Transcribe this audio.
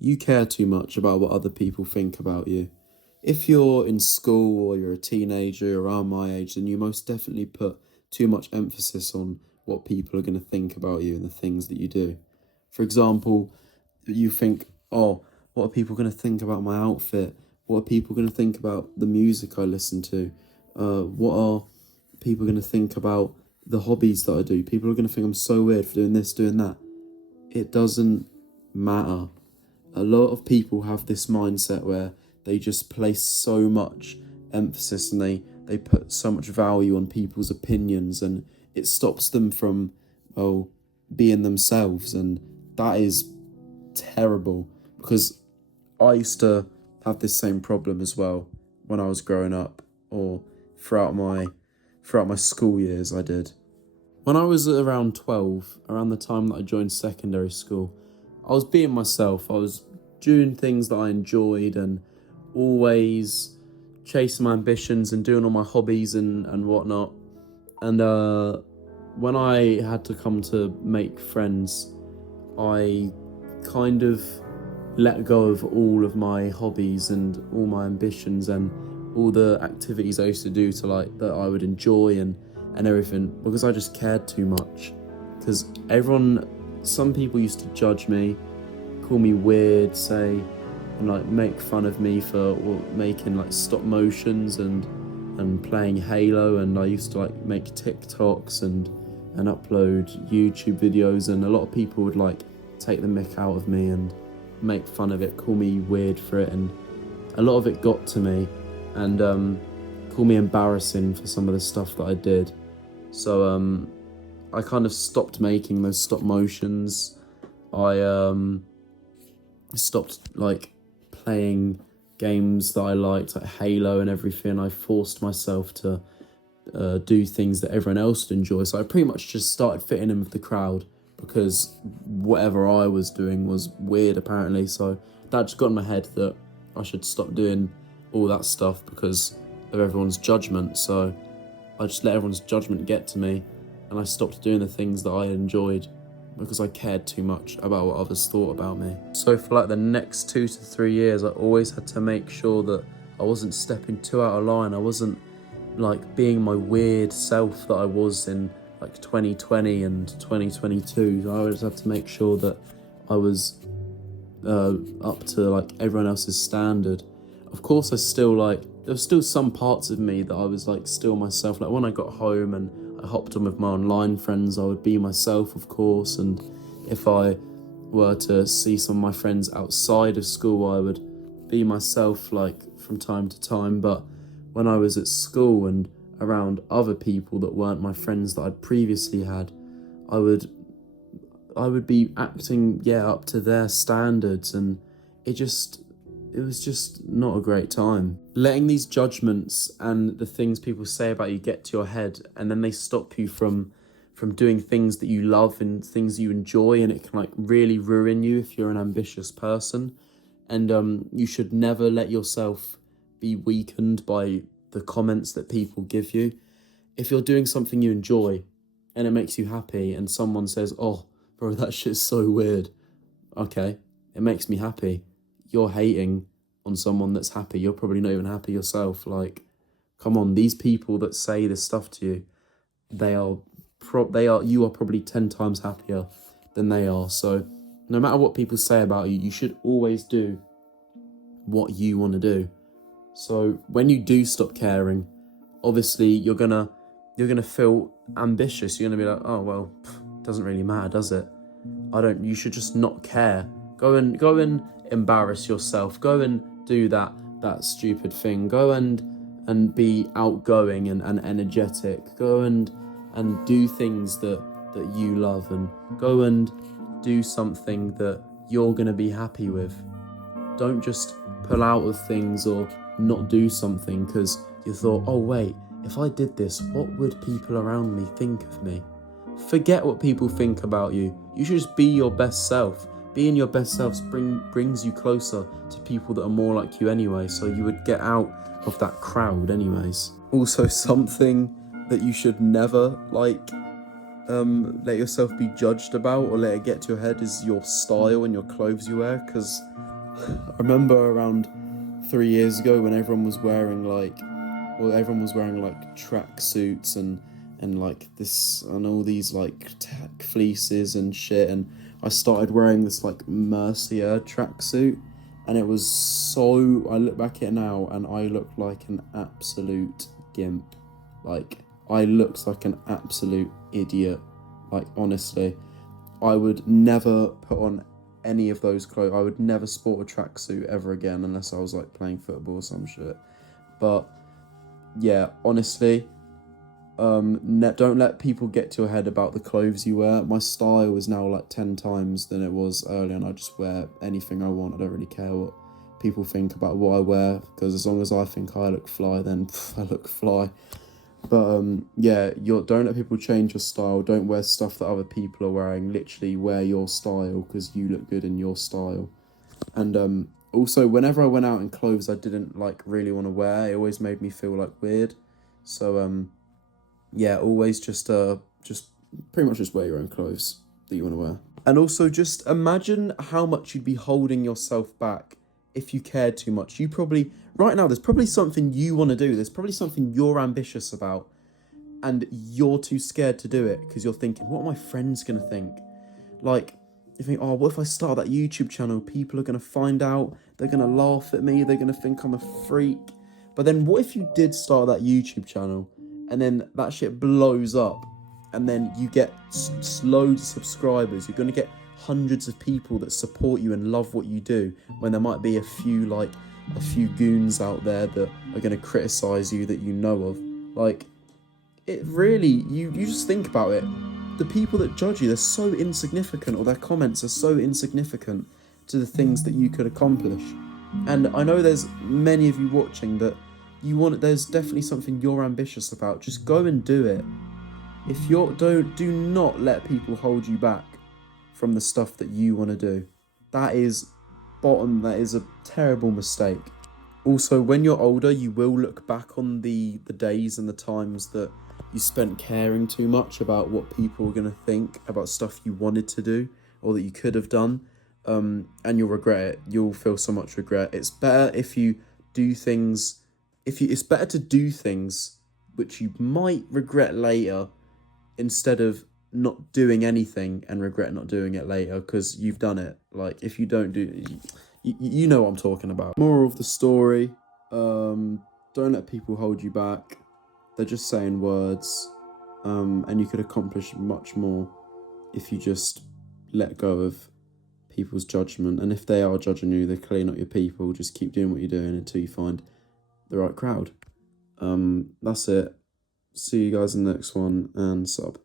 You care too much about what other people think about you. If you're in school or you're a teenager around my age, then you most definitely put too much emphasis on what people are going to think about you and the things that you do. For example, you think, oh, what are people going to think about my outfit? What are people going to think about the music I listen to? What are people going to think about the hobbies that I do? People are going to think I'm so weird for doing this, doing that. It doesn't matter. A lot of people have this mindset where they just place so much emphasis and they put so much value on people's opinions, and it stops them from, well, being themselves. And that is terrible, because I used to have this same problem as well when I was growing up, or throughout my school years. I did. When I was around 12, around the time that I joined secondary school, I was being myself. I was doing things that I enjoyed and always chasing my ambitions and doing all my hobbies and whatnot. And when I had to come to make friends, I kind of let go of all of my hobbies and all my ambitions and all the activities I used to do to like that I would enjoy and everything, because I just cared too much. Because some people used to judge me, call me weird, say, and like make fun of me for making like stop motions and playing Halo. And I used to like make TikToks and upload YouTube videos, and a lot of people would like take the mick out of me and make fun of it, call me weird for it, and a lot of it got to me, and call me embarrassing for some of the stuff that I did. So I kind of stopped making those stop motions. I stopped like playing games that I liked, like Halo and everything. I forced myself to do things that everyone else would enjoy. So I pretty much just started fitting in with the crowd, because whatever I was doing was weird apparently. So that just got in my head that I should stop doing all that stuff because of everyone's judgment. So I just let everyone's judgment get to me, and I stopped doing the things that I enjoyed because I cared too much about what others thought about me. So for like the next 2 to 3 years, I always had to make sure that I wasn't stepping too out of line. I wasn't like being my weird self that I was in like 2020 and 2022. So I always had to make sure that I was up to like everyone else's standard. Of course, there was still some parts of me that I was like still myself. Like when I got home and I hopped on with my online friends, I would be myself, of course. And if I were to see some of my friends outside of school, I would be myself like from time to time. But when I was at school and around other people that weren't my friends that I'd previously had, I would be acting up to their standards, and it was just not a great time. Letting these judgments and the things people say about you get to your head, and then they stop you from doing things that you love and things you enjoy, and it can like really ruin you if you're an ambitious person. And you should never let yourself be weakened by the comments that people give you. If you're doing something you enjoy and it makes you happy, and someone says, "Oh, bro, that shit's so weird," okay, it makes me happy. You're hating on someone that's happy. You're probably not even happy yourself. Like, come on, these people that say this stuff to you, you are probably 10 times happier than they are. So no matter what people say about you, you should always do what you want to do. So when you do stop caring, obviously you're gonna feel ambitious. You're gonna be like, oh well, doesn't really matter, does it? You should just not care. Go and embarrass yourself. Go and do that stupid thing. Go and be outgoing and energetic. Go and do things that you love, and go and do something that you're gonna be happy with. Don't just pull out of things or not do something because you thought, oh wait, if I did this, what would people around me think of me? Forget what people think about you. You should just be your best self. Being your best self brings you closer to people that are more like you anyway, so you would get out of that crowd anyways. Also, something that you should never let yourself be judged about or let it get to your head is your style and your clothes you wear. Because I remember around 3 years ago when everyone was wearing like tracksuits and like this and all these like fleeces and shit, and I started wearing this like Mercier tracksuit, and it was so. I look back at it now and I look like an absolute gimp. Like, I looked like an absolute idiot. Like, honestly, I would never put on any of those clothes. I would never sport a tracksuit ever again unless I was like playing football or some shit. But yeah, honestly, don't let people get to your head about the clothes you wear. My style is now like 10 times than it was earlier, and I just wear anything I want. I don't really care what people think about what I wear, because as long as I think I look fly, then I look fly. But yeah, don't let people change your style. Don't wear stuff that other people are wearing. Literally wear your style because you look good in your style. And also, whenever I went out in clothes I didn't like really want to wear, it always made me feel like weird. So yeah, always just pretty much just wear your own clothes that you want to wear. And also, just imagine how much you'd be holding yourself back if you cared too much. You probably, right now, there's probably something you want to do. There's probably something you're ambitious about, and you're too scared to do it because you're thinking, what are my friends going to think? Like, you think, oh, what if I start that YouTube channel? People are going to find out. They're going to laugh at me. They're going to think I'm a freak. But then what if you did start that YouTube channel and then that shit blows up and then you get loads of subscribers? You're going to get hundreds of people that support you and love what you do, when there might be a few goons out there that are going to criticize you that you know of. Like, it really, you just think about it. The people that judge you, they're so insignificant, or their comments are so insignificant to the things that you could accomplish. And I know there's many of you watching that there's definitely something you're ambitious about. Just go and do it. Do not let people hold you back from the stuff that you want to do. That is a terrible mistake. Also, when you're older, you will look back on the days and the times that you spent caring too much about what people were going to think about stuff you wanted to do or that you could have done, and you'll regret it. You'll feel so much regret. It's better if you do things. It's better to do things which you might regret later, instead of not doing anything and regret not doing it later because you've done it. Like, if you don't do, you know what I'm talking about. Moral of the story: don't let people hold you back. They're just saying words, and you could accomplish much more if you just let go of people's judgment. And if they are judging you, they're clearly not your people. Just keep doing what you're doing until you find the right crowd. That's it. See you guys in the next one, and sub.